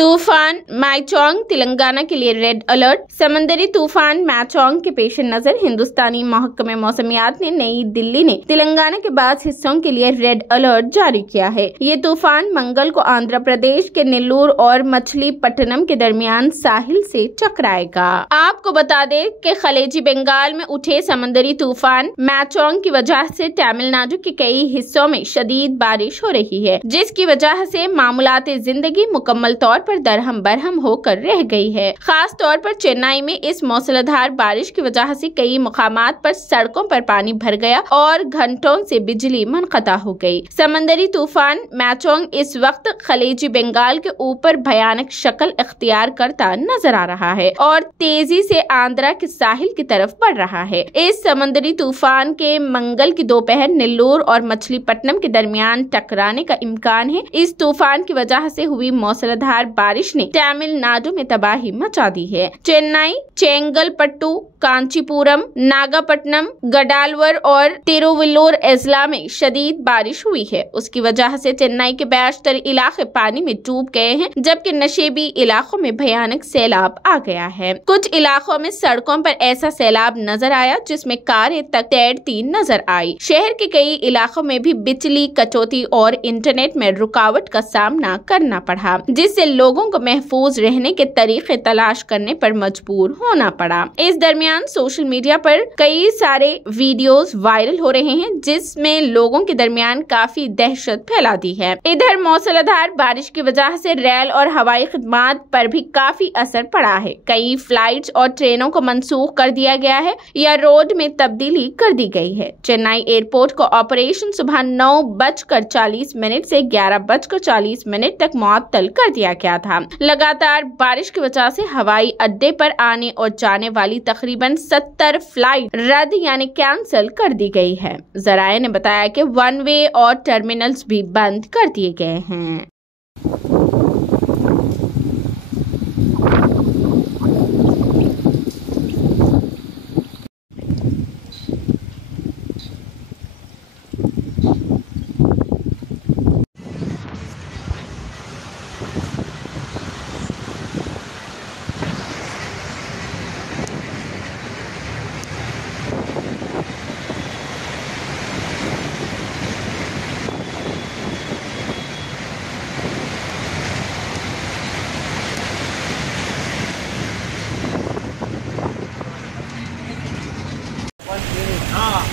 तूफान माइचोंग तेलंगाना के लिए रेड अलर्ट। समंदरी तूफान माइचोंग के पेश नजर हिंदुस्तानी महकमे मौसमियात ने नई दिल्ली ने तेलंगाना के बाद हिस्सों के लिए रेड अलर्ट जारी किया है। ये तूफान मंगल को आंध्र प्रदेश के नेल्लूर और मछलीपट्टनम के दरमियान साहिल से टकराएगा। आपको बता दें कि खलेजी बंगाल में उठे समंदरी तूफान माइचोंग की वजह से तमिलनाडु के कई हिस्सों में शदीद बारिश हो रही है, जिसकी वजह से मामूलात जिंदगी मुकम्मल तौर पर दरहम बरहम होकर रह गई है। खास तौर पर चेन्नई में इस मौसलाधार बारिश की वजह से कई मुकामात पर सड़कों पर पानी भर गया और घंटों से बिजली मुनक़ता हो गई। समंदरी तूफान माइचोंग इस वक्त खलेजी बंगाल के ऊपर भयानक शक्ल इख्तियार करता नजर आ रहा है और तेजी से आंध्रा के साहिल की तरफ बढ़ रहा है। इस समंदरी तूफान के मंगल की दोपहर नेल्लूर और मछलीपट्टनम के दरमियान टकराने का इम्कान है। इस तूफान की वजह से हुई मौसलाधार बारिश ने तमिलनाडु में तबाही मचा दी है। चेन्नई, चेंगलपट्टू, कांचीपुरम, नागपट्टनम, गडालवर और तिरुवल्लुर अजला में शदीद बारिश हुई है। उसकी वजह से चेन्नई के बेशतर इलाके पानी में डूब गए हैं, जबकि नशेबी इलाकों में भयानक सैलाब आ गया है। कुछ इलाकों में सड़कों पर ऐसा सैलाब नजर आया जिसमें कारें तक तैरती नजर आई। शहर के कई इलाकों में भी बिजली कटौती और इंटरनेट में रुकावट का सामना करना पड़ा, जिससे लोगों को महफूज रहने के तरीके तलाश करने पर मजबूर होना पड़ा। इस दरमियान सोशल मीडिया पर कई सारे वीडियोस वायरल हो रहे हैं, जिसमें लोगों के दरमियान काफी दहशत फैला दी है। इधर मौसलाधार बारिश की वजह से रेल और हवाई खिदमात पर भी काफी असर पड़ा है। कई फ्लाइट्स और ट्रेनों को मंसूख कर दिया गया है या रोड में तब्दीली कर दी गई है। चेन्नई एयरपोर्ट को ऑपरेशन सुबह 9:40 से 11:40 तक मुअत्तल कर दिया गया था। लगातार बारिश की वजह से हवाई अड्डे पर आने और जाने वाली तकरीबन 70 फ्लाइट रद्द यानी कैंसिल कर दी गई है। जराये ने बताया कि वन वे और टर्मिनल्स भी बंद कर दिए गए हैं।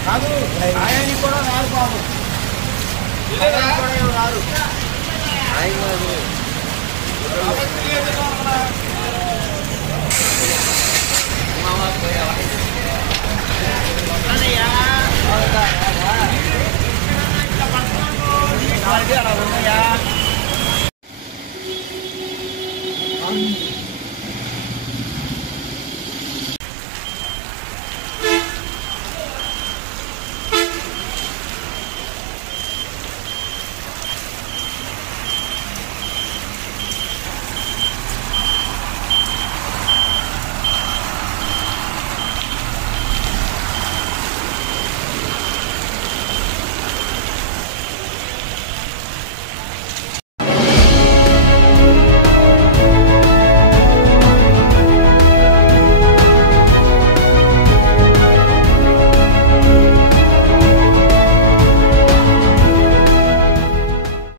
కాదు ఆయన కూడా రారు బాబు రారు